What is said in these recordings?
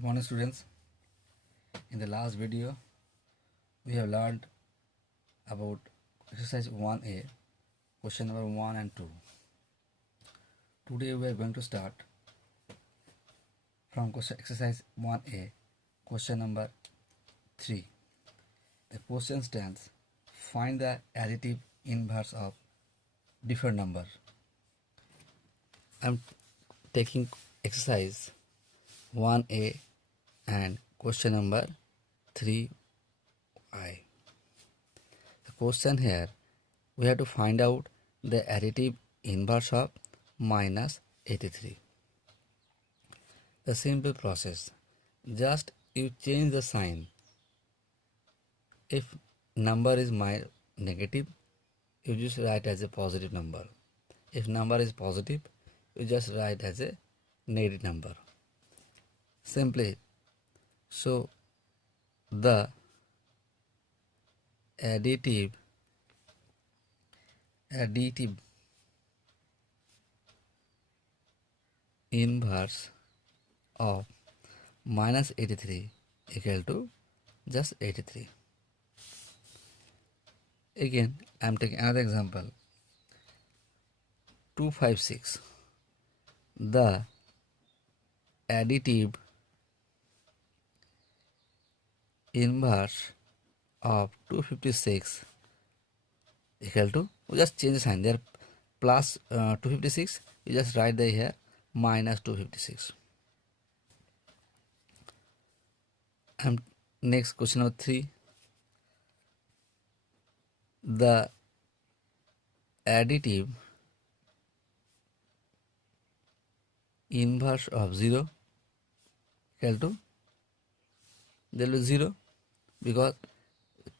Good morning, students. In the last video we have learned about exercise 1a, question number 1 and 2. Today we are going to start from exercise 1a, question number 3. The question stands: find the additive inverse of different number. I am taking exercise 1a and question number 3i. The question here, we have to find out the additive inverse of minus 83. The simple process, just you change the sign. If number is negative, you just write as a positive number. If number is positive, you just write as a negative number. Simply, so the additive inverse of minus 83 equal to just 83. Again, I am taking another example. 256. The additive inverse of 256 equal to, we just change the sign there, plus 256, you just write there here minus 256. And next, question number 3. The additive inverse of 0 equal to, there will be 0, because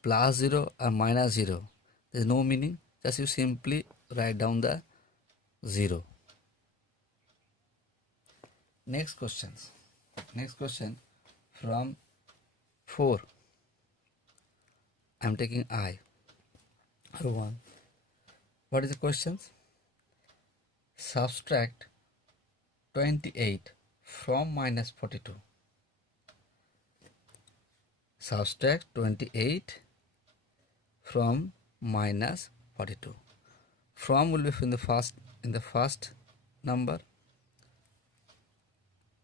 plus 0 or minus 0, there is no meaning, just you simply write down the 0. Next question from 4. I am taking I. 1. What is the question? Subtract 28 from minus 42. Subtract 28 from minus 42. From will be in the first number.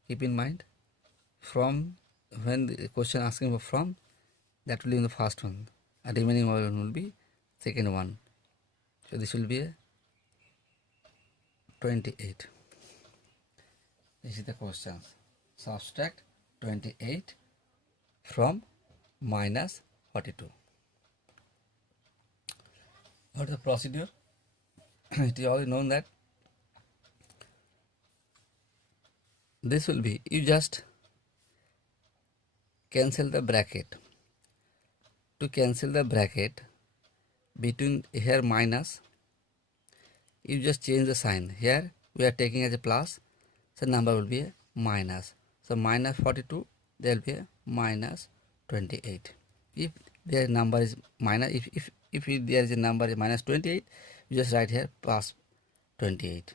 Keep in mind, from, when the question asking for from, that will be in the first one, and remaining one will be second one. So this will be a 28. This is the question. Subtract 28 from minus 42. What is the procedure? It is already known that this will be, you just cancel the bracket. To cancel the bracket between here minus, you just change the sign. Here we are taking as a plus, so number will be a minus. So minus 42, there will be a minus 28. If their number is minus, if there is a number is minus 28, you just write here plus 28.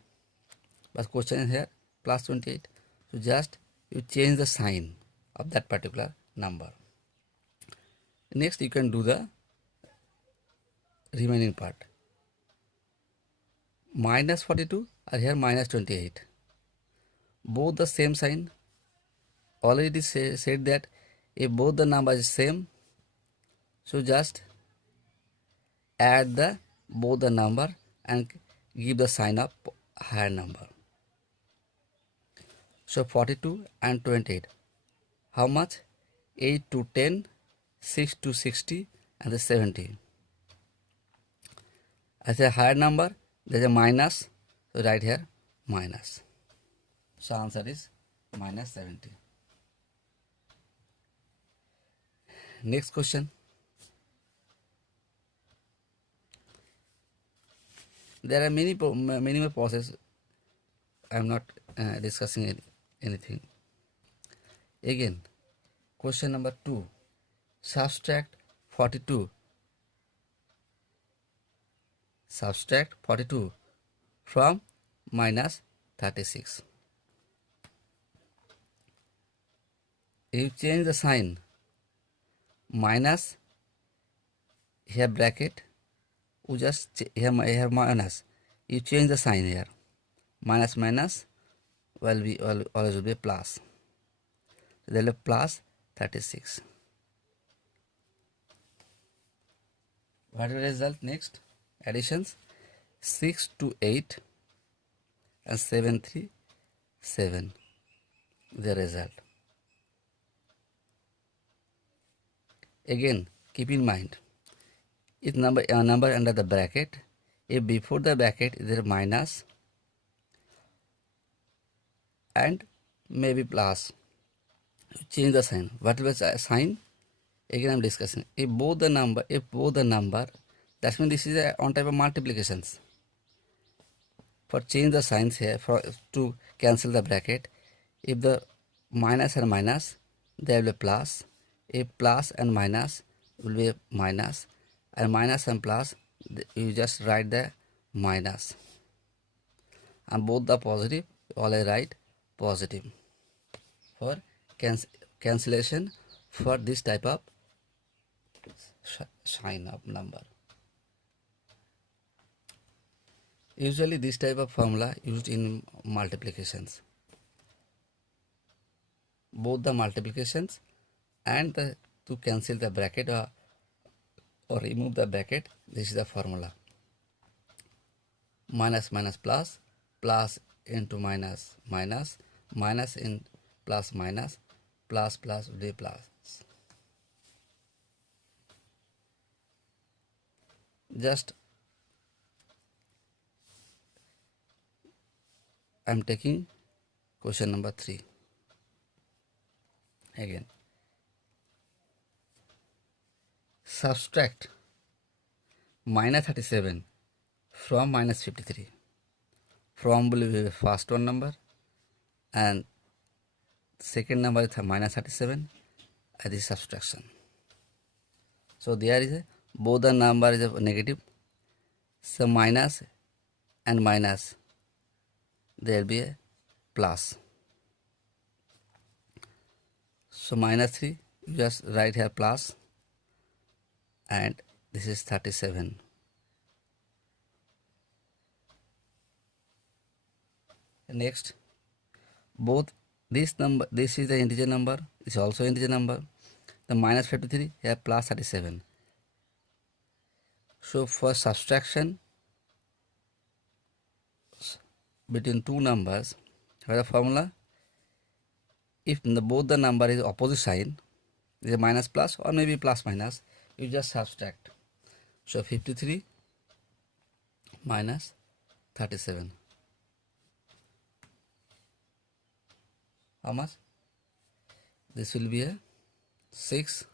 But question is here plus 28. So just you change the sign of that particular number. Next, you can do the remaining part. Minus 42 or here minus 28. Both the same sign. Already said that if both the numbers is same, so just add the both the number and give the sign of higher number. So 42 and 28. How much? 8 to 10, 6 to 60, and the 70. As a higher number, there is a minus, so write here minus. So answer is minus 70. Next question. There are many more processes. I am not discussing anything. Again, question number 2. Subtract 42. Subtract 42 from minus 36. You change the sign, minus here bracket, you just here minus, you change the sign here, minus minus will be always will be plus. So they'll be plus 36. What is the result? Next additions, 6 to 8 and 7 3 7, the result. Again keep in mind, if number under the bracket, if before the bracket is there minus and maybe plus, change the sign. What was the sign? Again I am discussing. If both the number, that means this is a on type of multiplications. For change the signs here, for to cancel the bracket, if the minus and minus, there will be plus. If plus and minus will be minus, and minus and plus, you just write the minus, and both the positive, all I write positive for cancellation for this type of sign of number. Usually this type of formula used in multiplications, both the multiplications and to cancel the bracket or remove the bracket. This is the formula, minus minus plus, plus into minus minus, minus in plus minus, plus plus will be plus. Just I am taking question number 3 again. Subtract minus 37 from minus 53. From will be the first one number and second number is minus 37, and this subtraction. So there is a, both the number is a negative, so minus and minus, there will be a plus. So minus 3, you just write here plus, and this is 37. Next, both this number, this is the integer number, this is also integer number, the minus 53 here plus 37. So for subtraction between two numbers, what is the formula? If both the number is opposite sign, is a minus plus or maybe plus minus, you just subtract. So 53 minus 37. How much? This will be a 6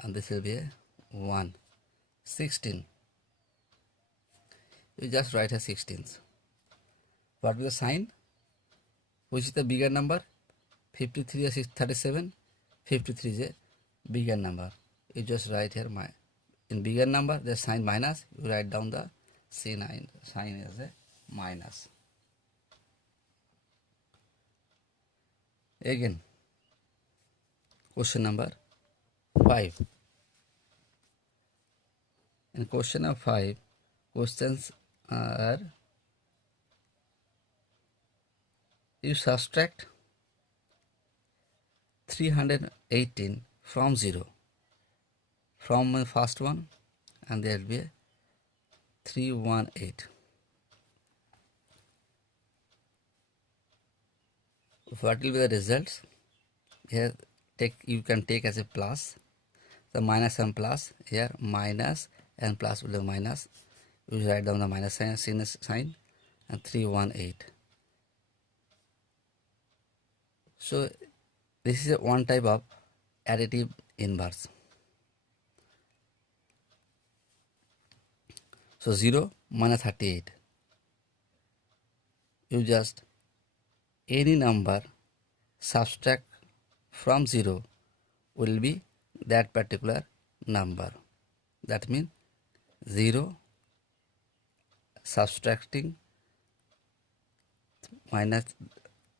and this will be a 1. 16. You just write a 16th. What will the sign? Which is the bigger number? 53 or 37? 53 is a bigger number. You just write here in bigger number the sign minus, you write down the sign as a minus. Again, question number 5. In question number 5, questions are, you subtract 318 from 0, from the first one, and there will be a 318. What will be the results? Here you can take as a plus, the minus and plus, here minus and plus will be minus, you write down the minus sign and 318. So this is one type of additive inverse. So 0 minus 38, you just any number subtract from 0 will be that particular number. That means 0 subtracting minus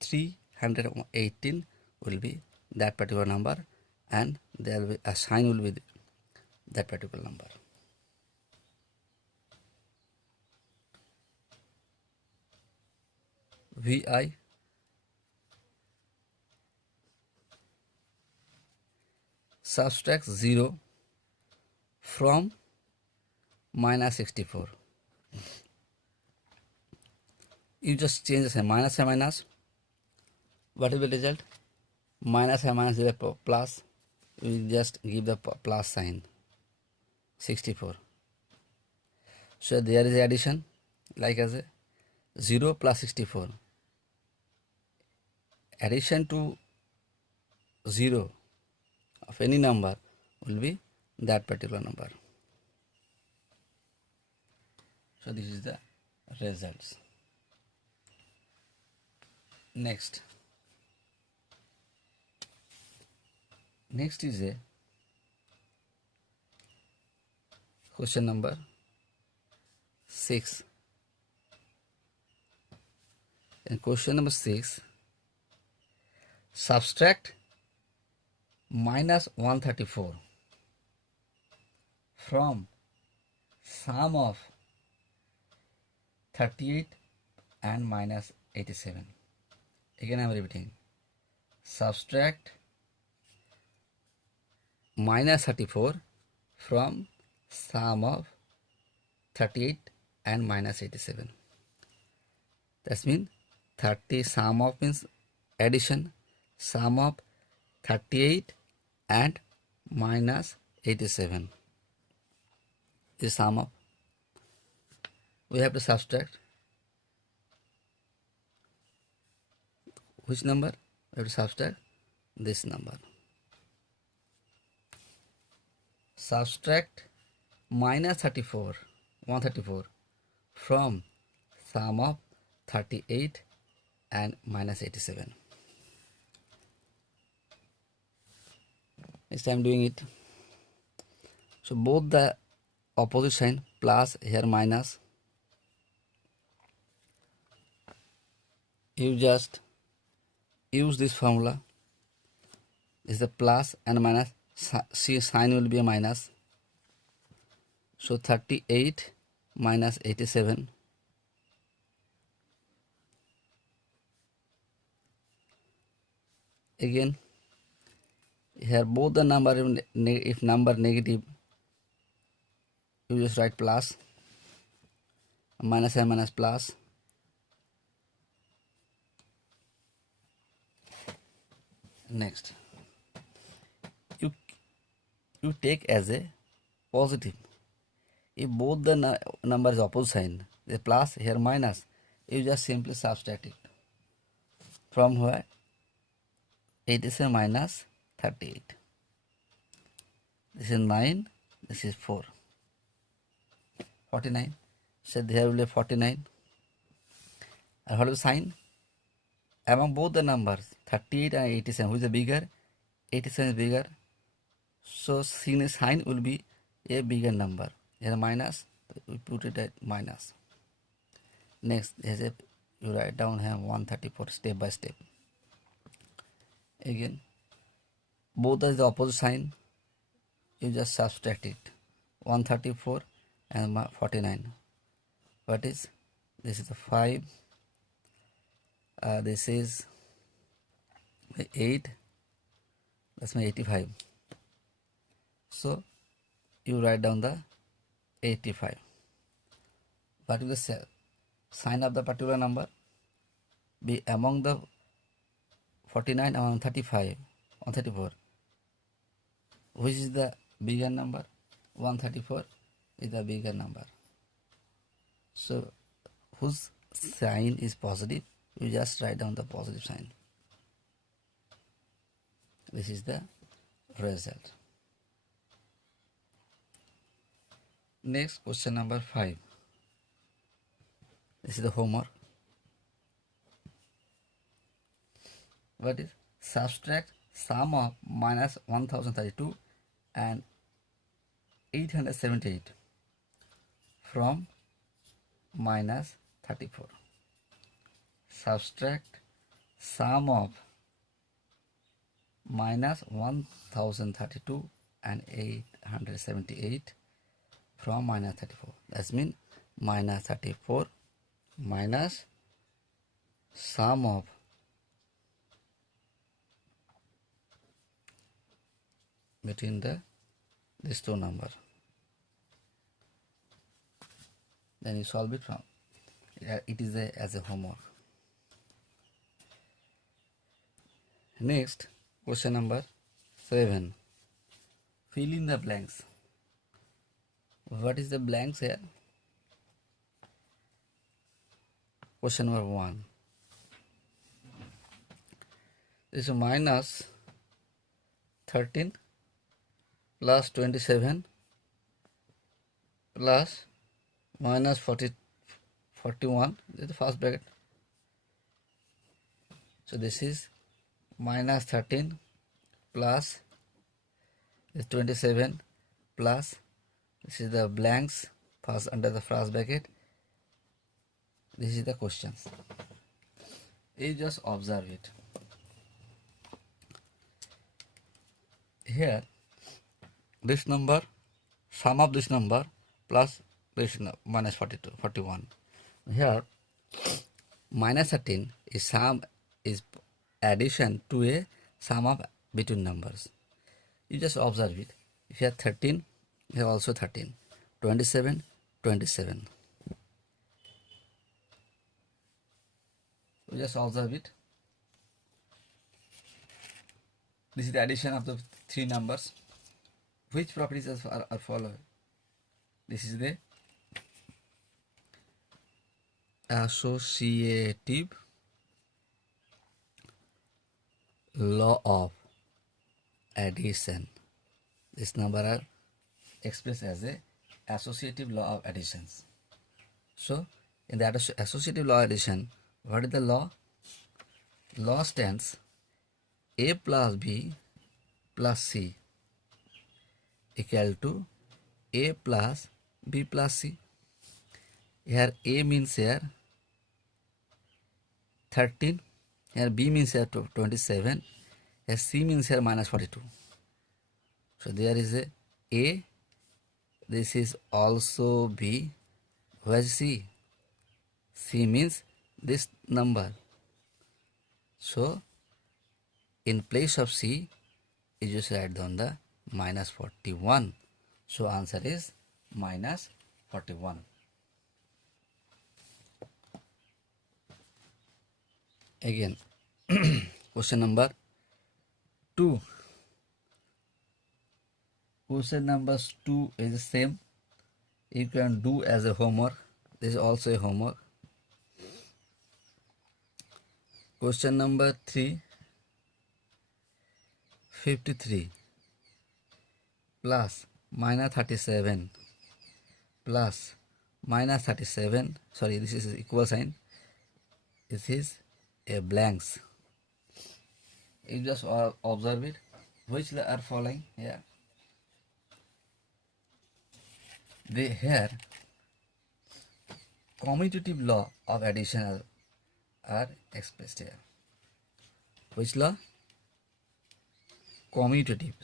3 118 will be that particular number, and there will be a sign will be that particular number. Vi subtract 0 from minus 64. You just change the sign, minus and minus. What is the result? Minus and minus is a plus. You just give the plus sign, 64. So there is addition, like as a 0 plus 64. Addition to 0 of any number will be that particular number. So this is the results. Next is a question number 6. In question number 6, subtract minus 134 from sum of 38 and minus 87. Again I am repeating, subtract minus 34 from sum of 38 and minus 87. That means 30 sum of means addition, sum of 38 and minus 87 is sum of. We have to subtract which number? We have to subtract this number. Subtract minus 134 from sum of 38 and minus 87. Next I am doing it. So both the opposite sign, plus here minus. You just use this formula. This is the plus and minus. See, sign will be a minus. So 38 minus 87. Again, here both the number, if number negative, you just write plus, minus and minus plus. Next, you take as a positive. If both the numbers opposite sign, the plus here minus, you just simply subtract it from where 87 minus 38. This is 9, this is 4. 49. So there will be 49. And what is the sign? Among both the numbers 38 and 87, which is the bigger? 87 is bigger. So sign will be a bigger number. Here minus, we put it at minus. Next, you write down here 134 step by step. Again, both are the opposite sign. You just subtract it. 134 and 49. What is? This is the 5. This is the 8. That's my 85. So you write down the 85. What is the sign of the particular number? Be among the 49 and 135, 134. Which is the bigger number? 134 is the bigger number. So whose sign is positive? You just write down the positive sign. This is the result. Next, question number 5. This is the homework. What is? Subtract sum of minus 1032 and 878 from minus 34. Subtract sum of minus 1032 and 878 from minus 34. That means minus 34 minus sum of between these two numbers. Then you solve it from. It is as a homework. Next, question number 7. Fill in the blanks. What is the blanks here? Question number 1. This is minus 13 plus 27 plus minus 41. This is the first bracket. So this is minus 13 plus this 27 plus this is the blanks first under the first bracket. This is the questions. You just observe it. Here this number, sum of this number plus this minus 41. Here minus 13 is sum, is addition to a sum of between numbers. You just observe it. Here 13, here also 13, 27, 27. You just observe it. This is the addition of the three numbers. Which properties are followed? This is the associative law of addition. This number are expressed as a associative law of additions. So in the associative law of addition, what is the law? Law stands A plus B plus C equal to A plus B plus C. Here A means here 13, here B means here 27, here C means here minus 42. So there is A, this is also B. Where is C? C means this number. So in place of C, you just write down the minus 41. So answer is minus 41. Again, question number 2. Question number 2 is the same. You can do as a homework. This is also a homework. Question number 3. 53 plus minus 37 plus minus 37. Sorry, this is equal sign. This is a blanks. You just observe it. Which are following here? They here commutative law of addition are expressed here. Which law? Commutative,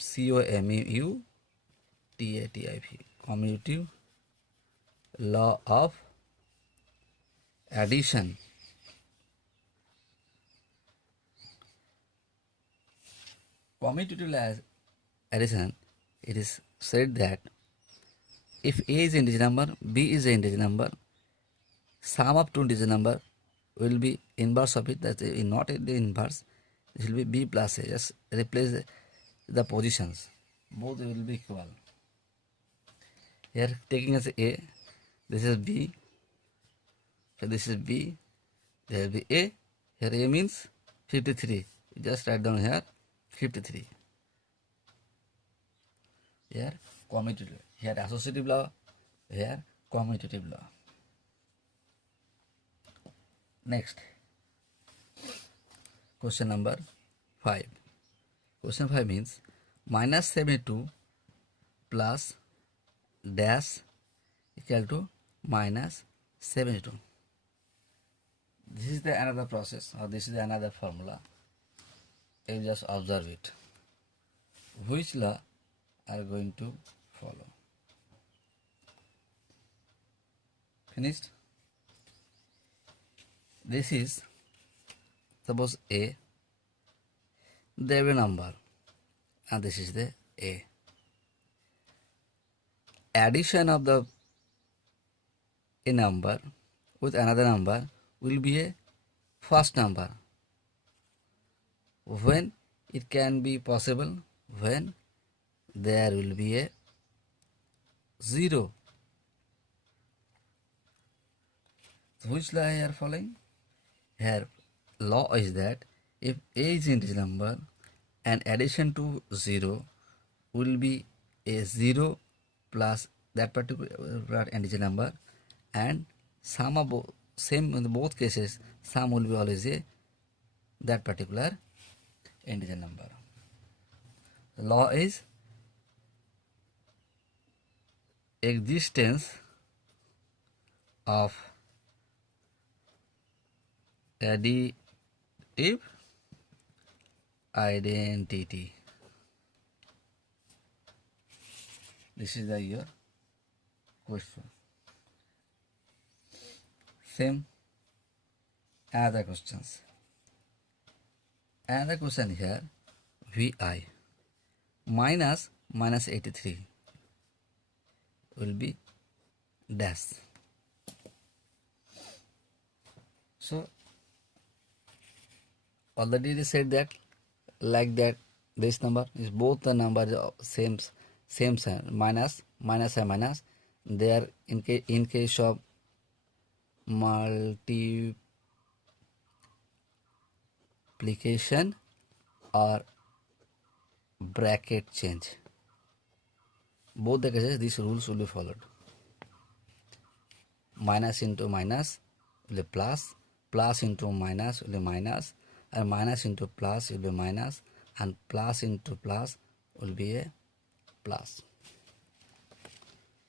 COMUTATIV, commutative law of addition. Commutative law of addition, it is said that if A is an integer number, B is an integer number, sum of two integer number will be inverse of it. That is not the inverse. It will be B plus A. Just replace the positions. Both will be equal. Here taking as A, this is B. So this is B. There will be A. Here A means 53. You just write down here 53. Here commutative. Here associative law. Here commutative law. Next, question number 5. Question 5 means minus 72 plus dash equal to minus 72. This is the another process, or this is the another formula. You just observe it. Which law are going to follow? Finished? This is, suppose A, they have a number, and this is the A. Addition of the a number with another number will be a first number. When it can be possible? When there will be a 0. Which law I are following? Here law is that if A is integer number and addition to 0 will be a 0 plus that particular integer number, and sum of same in both cases, sum will be always a that particular integer number. The law is existence of additive identity. This is your question. Same other questions. Another question here, Vi minus 83 will be dash. So already they said that like that this number is both the numbers same sign, minus and minus. They are in case of multiplication or bracket change. Both the cases these rules will be followed. Minus into minus will be plus, plus into minus will be minus, and minus into plus will be minus, and plus into plus will be a plus.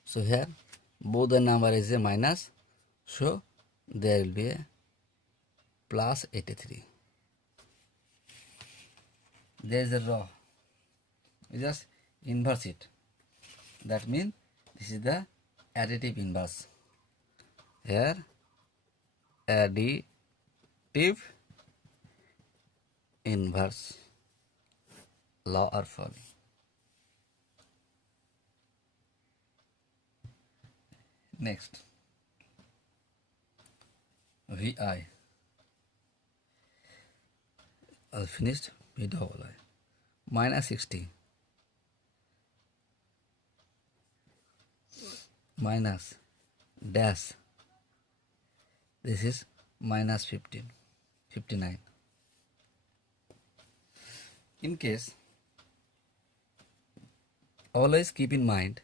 So here both the number is a minus, so there will be a plus 83. There is a raw. You just inverse it. That means this is the additive inverse. Here additive inverse law are following. Next, Vi finished. Vi double I minus 60 minus dash. This is minus 59. In case, always keep in mind,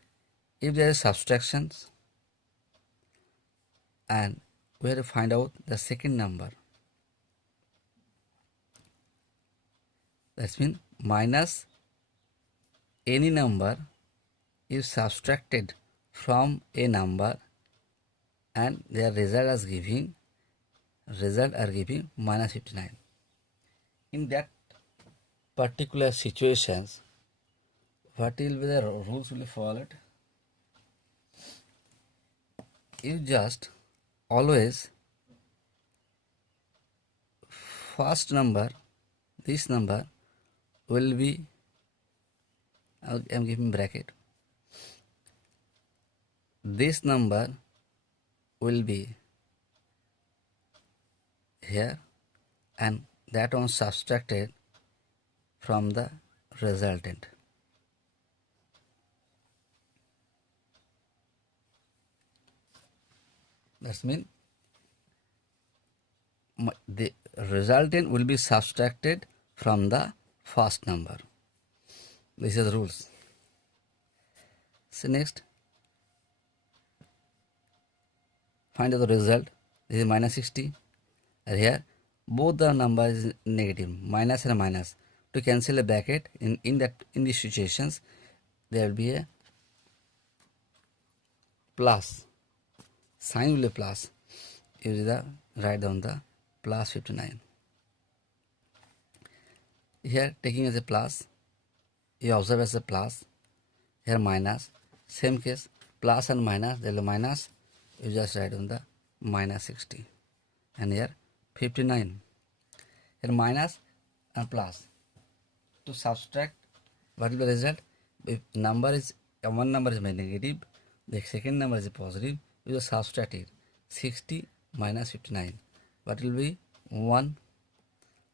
if there is subtractions and we have to find out the second number, that means minus any number is subtracted from a number and their result are giving minus 59. In that particular situations, what will be the rules will be followed? You just always first number, this number will be, I am giving bracket, this number will be here and that one subtracted from the resultant. That means the resultant will be subtracted from the first number. This is the rules. So next, find out the result. This is minus 60. And here both the numbers is negative, minus and minus. To cancel a bracket in these situations, there will be a plus. Sign will be plus. You write down the plus 59. Here taking as a plus, you observe as a plus, here minus, same case, plus and minus, there will be minus, you just write on the minus 60, and here 59, here minus and plus. To subtract, what will be the result? If number is, one number is negative, the second number is positive, you just subtract it, 60 minus 59, what will be 1,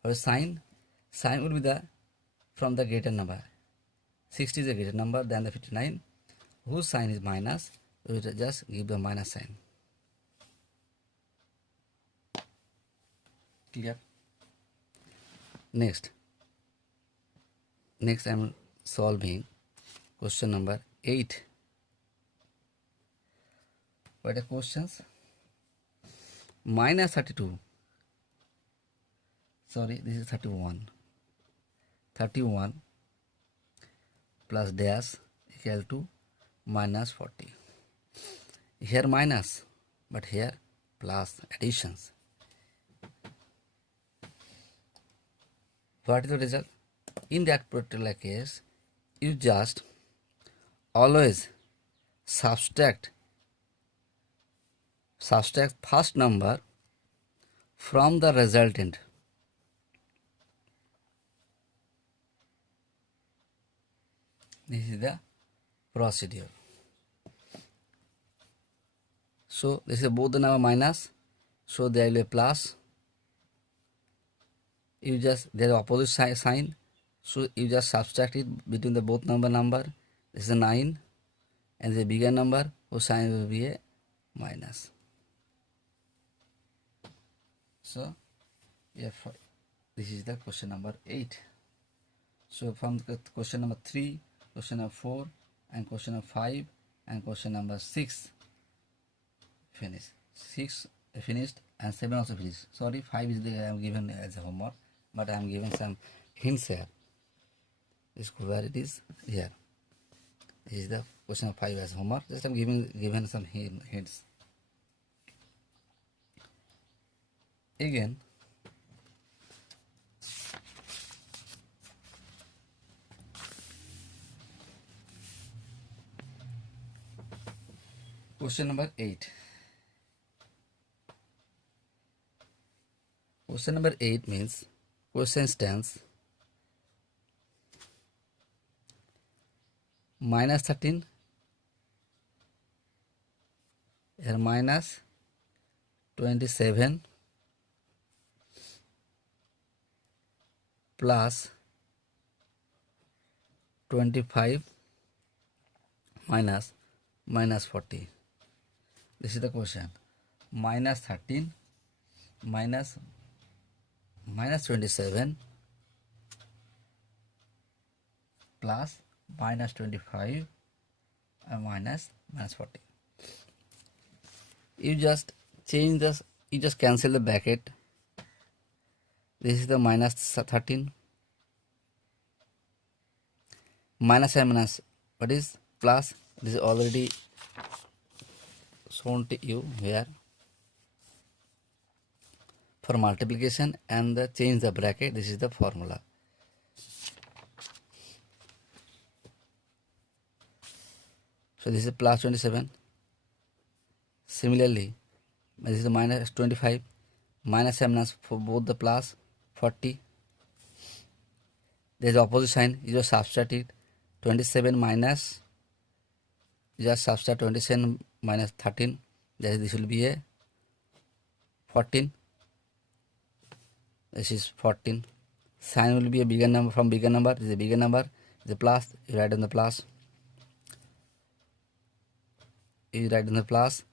or sign will be the from the greater number. 60 is a greater number than the 59, whose sign is minus, we will just give the minus sign. Clear? Next I am solving question number 8. What are questions? Minus 32. Sorry, this is 31. 31 plus dash equal to minus 40. Here minus, but here plus additions. What is the result? In that particular case, you just always subtract first number from the resultant. This is the procedure. So this is both the number minus, so there will be a plus. You just, there is opposite sign, so you just subtract it between the both number. This is a 9, and the bigger number whose sign will be a minus. So if this is the question number 8. So from the question number 3, question number 4, and question number 5, and question number 6 finished. 6 finished and 7 also finished. Sorry, 5 is I am given as a homework, but I am giving some hints here. This where it is here. This is the question of 5 as homework. Just I am giving some hints. Again, question number 8. Question number 8 means question stands minus 13, here minus 27 plus 25 minus 40. This is the question. Minus 13 minus 27 plus minus 25 and minus 40. You just change this, you just cancel the bracket. This is the minus 13, minus and minus, what is plus? This is already shown to you here for multiplication, and change the bracket. This is the formula. So this is plus 27. Similarly, this is the minus 25, minus and minus for both the plus 40. There is opposite sign. You just subtract it. 27 minus, you just subtract 27 minus 13. This will be a 14. This is 14. Sign will be a bigger number from bigger number. This is a bigger number. The plus, you write on the plus. You write on the plus,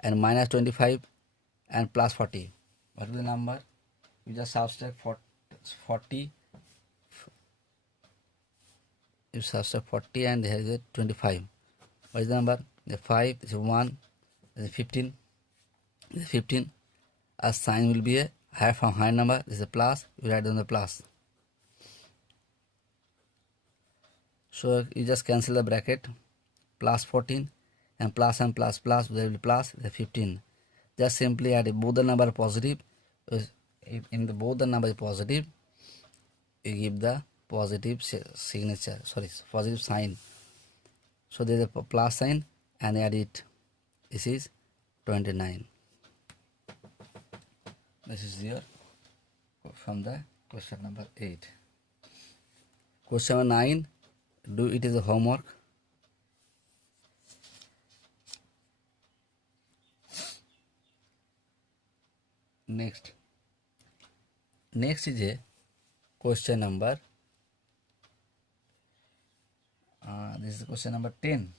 and minus 25 and plus 40. What is the number? You just subtract 40. You subtract 40, and there is a 25. What is the number? The 5, this is 1, this is 15. This is 15. A sign will be a higher from higher number. This is a plus. You write on the plus. So you just cancel the bracket. Plus 14 and plus, there will be plus, the 15. Just simply add both the number positive. if in the both the number is positive, you give the positive signature, positive sign. So there is a plus sign and add it. This is 29. This is here from the question number 8. Question number 9. Do it as a homework. Next is a question number. This is question number 10.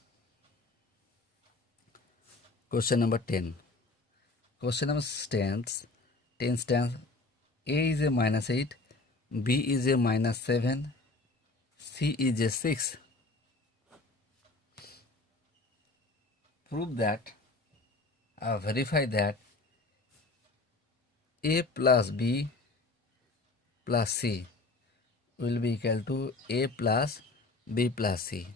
Question number 10. Question number 10 stands. A is a -8, B is a -7, C is a 6. Prove that, verify that A plus B plus C will be equal to A plus B plus C.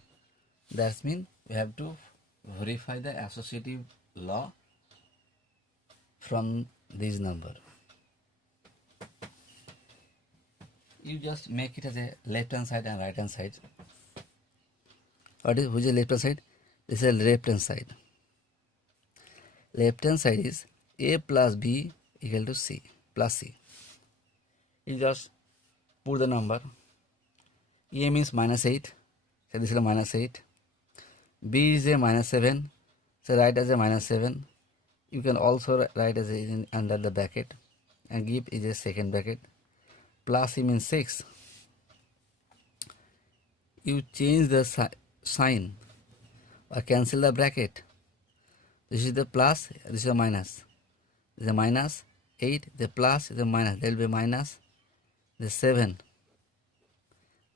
That means we have to verify the associative law from this number. You just make it as a left hand side and right hand side. Which is left hand side? This is a left hand side. Left hand side is A plus B equal to C plus C. You just put the number. A means -8, so this is a -8. B is a -7, so write as a -7. You can also write as a under the bracket and give is a second bracket. Plus C means 6. You change the sign or cancel the bracket. This is the plus, this is a minus. This is a -8, the plus is a minus. There will be minus the 7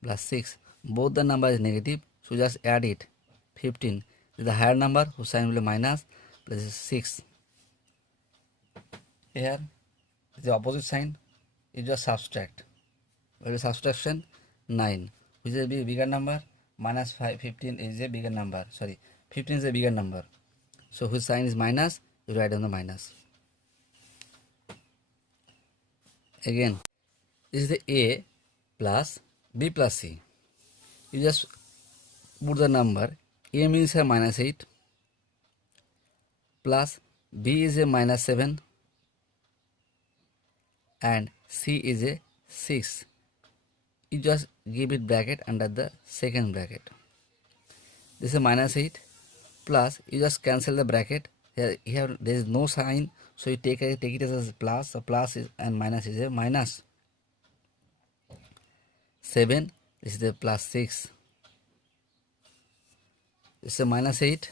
plus 6. Both the number is negative, so just add it. 15 is the higher number whose sign will be minus plus 6. Here is the opposite sign. You just subtract. What is subtraction? 9. Which is a bigger number? -5, 15 is a bigger number. 15 is a bigger number. So whose sign is minus? You write down the minus. Again, this is the A plus B plus C. You just put the number. A means a -8 plus B is a -7 and C is a 6. You just give it bracket under the second bracket. This is a -8 plus, you just cancel the bracket. Here there is no sign, so you take it as a plus. So plus is, and minus is a minus. 7, this is the plus 6. This is a -8.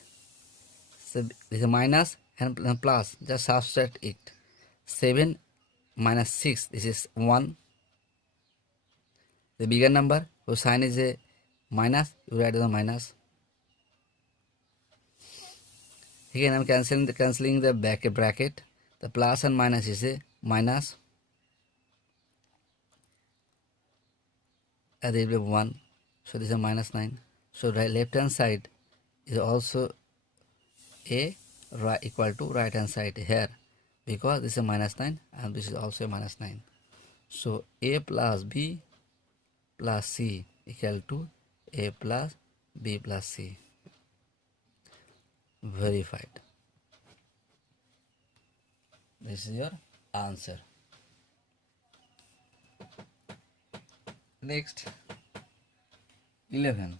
So this is a minus and plus. Just subtract it. 7 minus 6. This is 1. The bigger number whose sign is a minus. You write the minus. Again, I am cancelling the back bracket. The plus and minus is a minus. And there will be 1. So this is a -9. So left hand side is also a equal to right hand side here, because this is a -9 and this is also a -9. So A plus B plus C equal to A plus B plus C. Verified. This is your answer. Next, 11.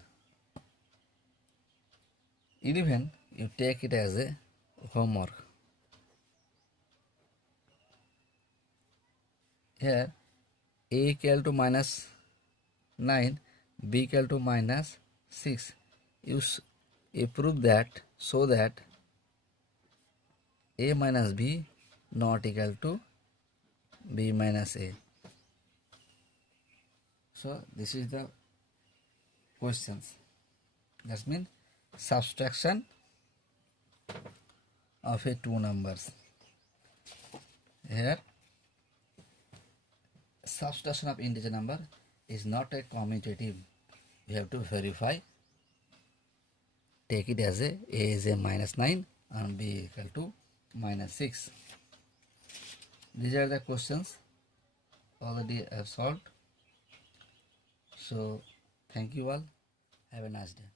11, you take it as a homework. Here, A equal to -9, B equal to -6. You prove that, so that A minus B not equal to B minus A. So this is the questions. That means subtraction of a two numbers. Here, subtraction of integer number is not a commutative. We have to verify. Take it as A is a -9 and B equal to -6. These are the questions already solved. So thank you all. Have a nice day.